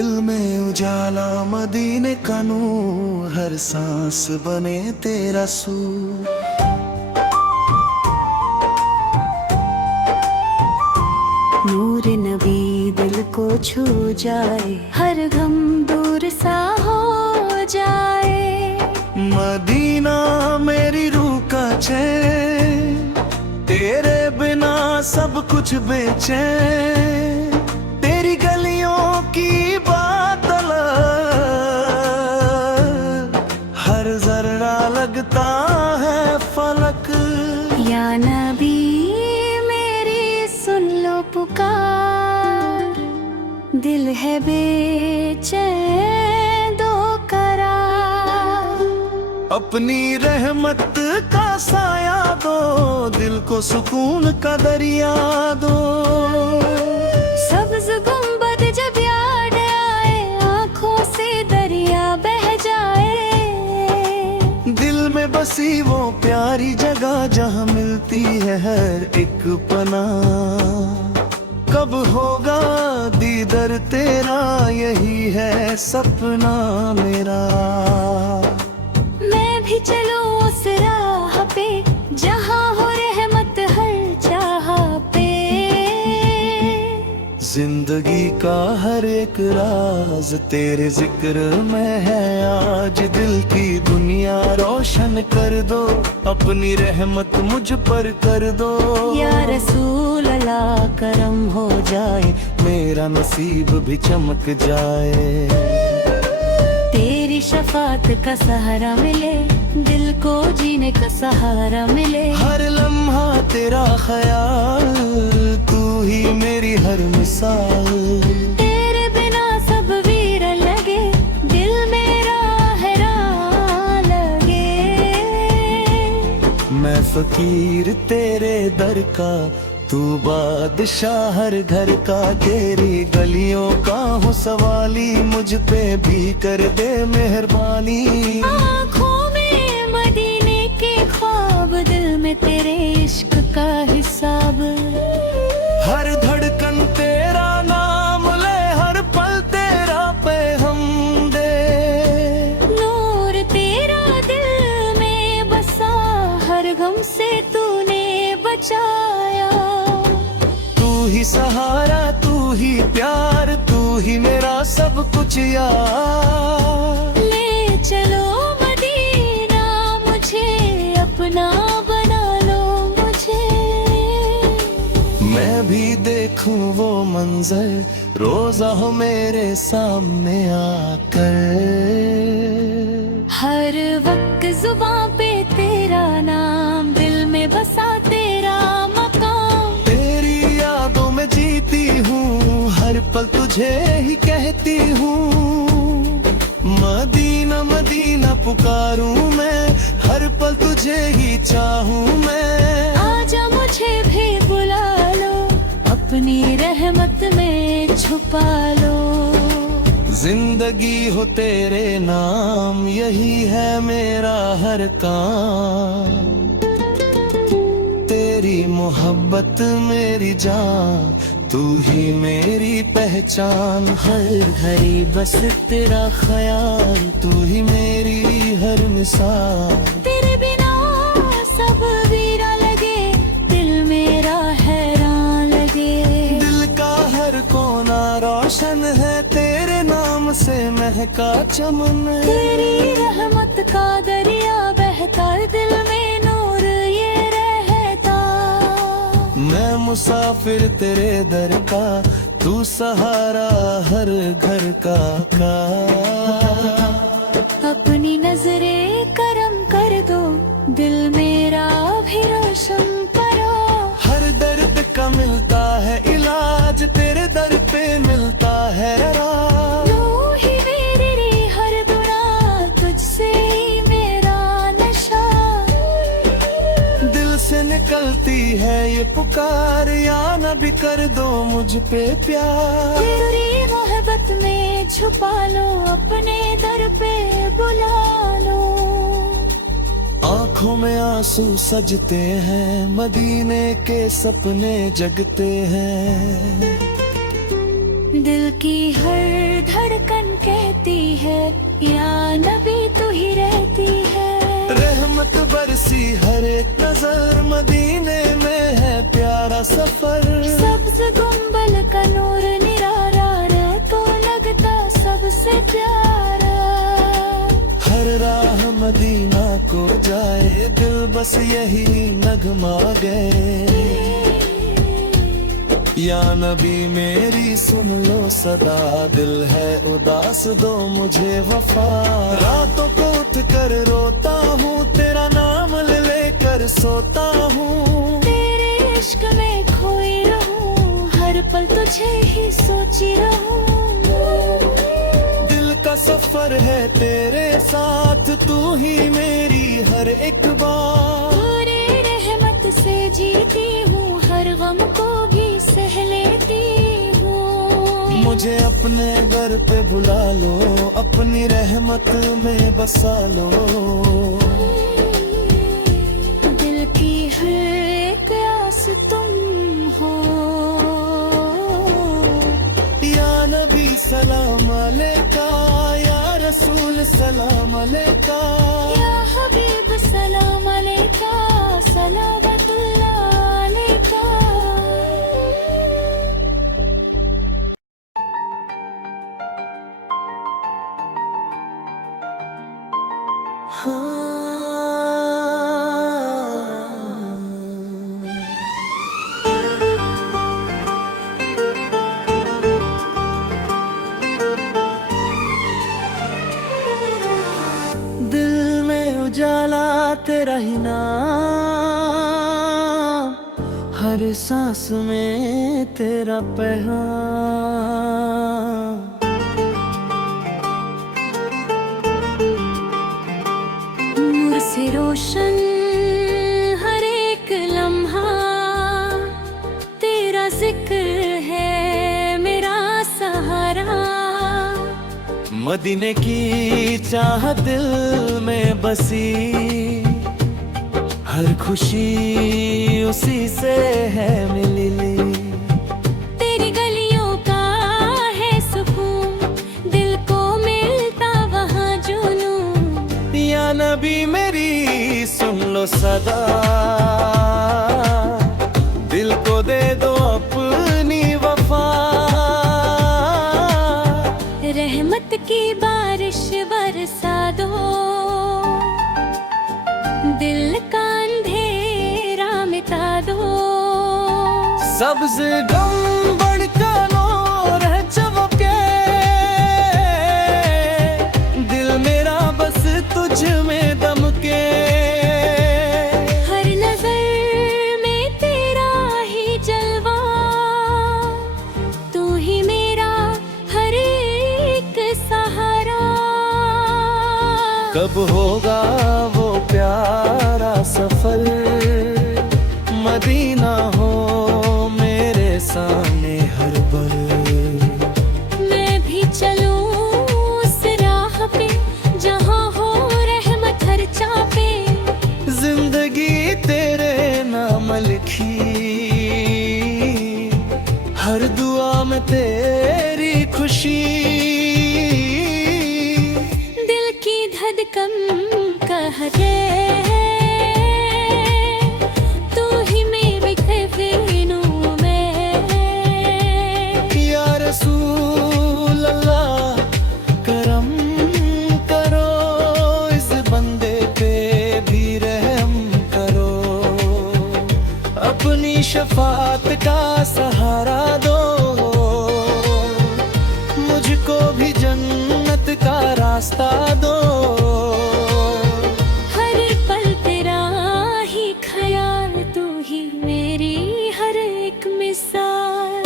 दिल में उजाला मदीने का नूर, हर सांस बने तेरा सूर। नूर नबी दिल को छू जाए, हर गम दूर सा हो जाए। मदीना मेरी रूह का चैन, तेरे बिना सब कुछ बेचैन। तेरी गलियों की बात अलग, हर जर्रा लगता है फलक। या नबी मेरी सुन लो पुकार, दिल है बेचैन दो करार। अपनी रहमत का साया दो, दिल को सुकून का दरिया दो। सब्ज गुंबद जब याद आए, आँखों से दरिया बह जाए। दिल में बसी वो प्यारी जगह, जहाँ मिलती है हर एक पनाह। कब होगा दीदर तेरा, यही है सपना मेरा। मैं भी चलूं उस राह पे, जहाँ हो रहमत हर चाह पे। जिंदगी का हर एक राज तेरे जिक्र में है आज। दिल की दुनिया रोशन कर दो, अपनी रहमत मुझ पर कर दो। या रसूल अल्लाह करम हो जाए, मेरा नसीब भी चमक जाए। तेरी शफात का सहारा मिले, दिल को जीने का सहारा मिले। हर लम्हा तेरा ख्याल, तू ही मेरी हर मिसाल। तेरे बिना सब वीर लगे, दिल मेरा हैरान लगे। मैं फकीर तेरे दर का, तू बादशाह हर घर का। तेरी गलियों का हूँ सवाली, मुझ पे भी कर दे मेहरबानी। आँखों में मदीने के ख्वाब, दिल में तेरे इश्क का हिसाब। हर धड़कन तेरा नाम ले, हर पल तेरा पैगम दे। नूर तेरा दिल में बसा, हर गम से तूने बचाया। तू ही सहारा, तू ही प्यार, तू ही मेरा सब कुछ यार। ले चलो मदीना, मुझे अपना बना लो मुझे। मैं भी देखूं वो मंजर, रोजा हो मेरे सामने आकर। हर वक्त जुबां पे तेरा नाम, दिल में बसा तेरा मकाम। तेरी यादों में जीती हूँ, हर पल तुझे ही कहती हूँ। मदीना मदीना पुकारूं मैं, हर पल तुझे ही चाहूं मैं। आजा मुझे भी बुला लो, अपनी रहमत में छुपा लो। जिंदगी हो तेरे नाम, यही है मेरा हर काम। तेरी मोहब्बत मेरी जान, तू ही मेरी पहचान। हर घड़ी बस तेरा ख्याल, तू ही मेरी हर मिसाल। तेरे बिना सब वीरा लगे, दिल मेरा हैरान लगे। दिल का हर कोना रोशन है, तेरे नाम से महका चमन है। तेरी रहमत का दरिया बहता, दिल में नूर ये रहता। मैं मुसाफिर तेरे दर का, तू सहारा हर घर का। अपनी नजरे करम कर दो, दिल मेरा भी रोशन करो। हर दर्द का मिलता है इलाज, तेरे दर पे मिलता है राज। तू ही मेरी हर दुआ, तुझसे ही मेरा नशा। दिल से निकलती है ये पुकार, या नबी कर दो मुझ पे प्यार। तेरी मोहब्बत में छुपा लो, अपने दर पे बुला लो। आँखों में आंसू सजते हैं, मदीने के सपने जगते हैं। दिल की हर धड़कन कहती है या नबी तू ही रहती है। रहमत बरसी हर एक नजर, मदीने में है प्यारा सफर। सब्ज गुंबल का नूर निरारा रे तो लगता सबसे प्यारा। हर राह मदीना को जाए दिल बस यही नगमा गए। या नबी मेरी सुन लो सदा, दिल है उदास दो मुझे वफा। रातों को उठ कर रोता हूँ, तेरा नाम लेकर सोता हूँ। तेरे इश्क में खोई रहूं, हर पल तुझे ही सोची रहूं। दिल का सफर है तेरे साथ, तू ही मेरी हर एक बात। पूरे रहमत से जीती हूँ, हर गम को भी सह लेती हूँ। मुझे अपने घर पे बुला लो, अपनी रहमत में बसा लो। दिल की हर एक आस तुम हो। या नबी सलाम अलैका, या रसूल सलाम अलैका। या हबीब सलाम अलैका, सलावतुल्लाह अलैका। दिल में उजाला तेरा ही नाम, हर सांस में तेरा पैगाम। नूर से रोशन हर एक लम्हा, तेरा जिक्र है मेरा सहारा। मदीने की चाह दिल में बसी, हर खुशी उसी से है मिली। तेरी गलियों का है सुकून, दिल को मिलता वहाँ जुनून। या नबी मेरी सुन लो सदा, दिल को दे दो अपनी वफा। रहमत की बारिश बरसा दो, दिल का अंधेरा मिटा दो। सब्ज गंबड़ का नूर है चमके, दिल मेरा बस तुझ में दमके। हर नजर में तेरा ही जलवा, तू ही मेरा हर एक सहारा। कब होगा वो प्यारा सफर, मदीना हो मेरे सामने हर पल। मैं भी चलूं उस राह पे, जहाँ हो रहमत हर चापे। जिंदगी तेरे नाम लिखी, हर दुआ में तेरी खुशी। दिल की धड़कन कहते तू ही मेरे ख्वाबों में। या रसूल अल्लाह करम करो, इस बंदे पे भी रहम करो। अपनी शफात का सहारा दो, मुझको भी जन्नत का रास्ता दो। हर पल तेरा ही ख्याल, तू ही मेरी हर एक मिसाल।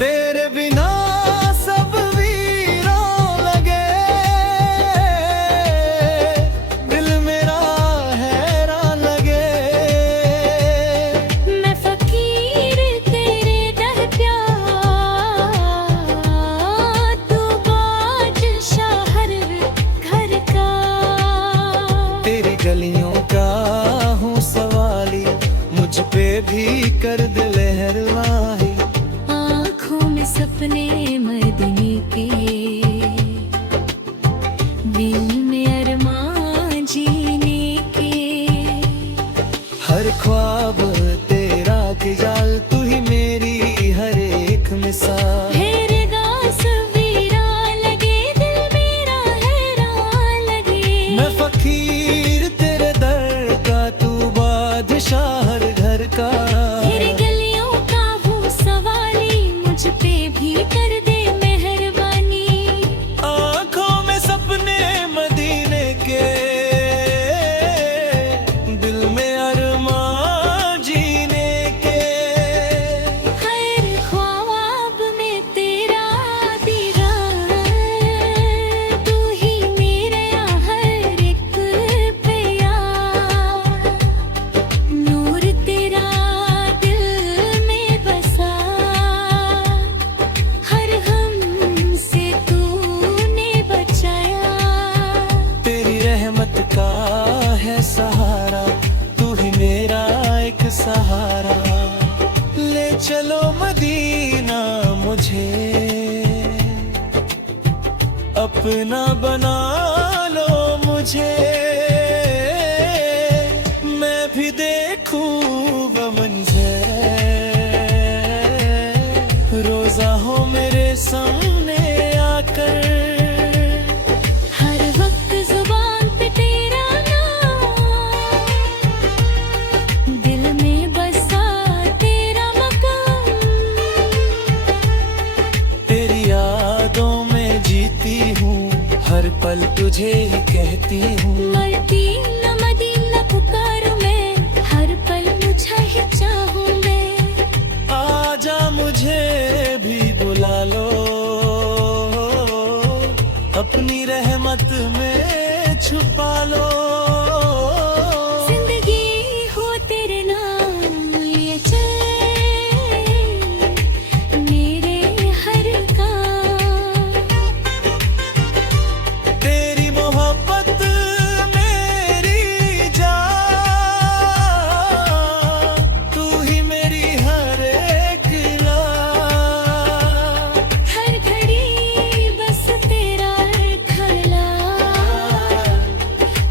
तेरे बिना सब वीरान लगे, दिल मेरा हैरान लगे। मैं फकीर तेरे दर प्यार, तू बादशाह हर घर का। तेरी गलियों का हूँ सवाली, मुझ पे भी कर दे लहर वाही। आँखों में सपने मर दिल में अरमान जीने के, हर ख्वाब तेरा के जाल, तू ही मेरी हर एक मिसाल। हेरगा सवेरा लगे, दिल मेरा हैरान लगे। मैं फकीर तेरे दर का, तू बादशाह हर घर का। तेरे गलियों का वो सवाली, मुझ पे भी कर दे मेहरबानी। आँखों में सपने मदीने के, दिल में अरमान जीने के। हर ख्वाब में तेरा दीदार, तू ही मेरा हर एक प्यार। नूर तेरा दिल में बसा, हर हम से तूने बचाया। तेरी रहमत का है सहारा, तू ही मेरा एक सहारा। ले चलो मदीना मुझे, अपना बना लो मुझे। मैं भी देखूंगा मंज़र, रोज़ा हो मेरे सामने आकर। हर वक्त जुबान पे तेरा नाम, दिल में बसा तेरा मकाम। तेरी यादों में जीती हूँ, हर पल तुझे ही कहती हूँ। मरती न मदीना पुकारूं मैं, हर पल मुझे ही चाहूं मैं। आजा मुझे भी बुला लो, अपनी रहमत में छुपा लो। जिंदगी हो तेरे नाम लिए चल, मेरे हर काम। तेरी मोहब्बत मेरी जान, तू ही मेरी हर एक राह। हर घड़ी बस तेरा खला,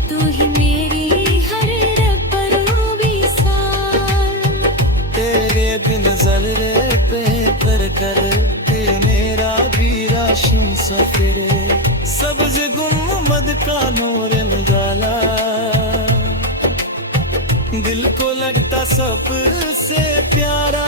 तू ही मेरी हर रूबी साल। तेरे बिन ज़र्रे पे पर कर, तेरे मेरा भी राशिम सफरे। सब्ज़ गुम्मद का नूर निराला, दिल को लगता सबसे प्यारा।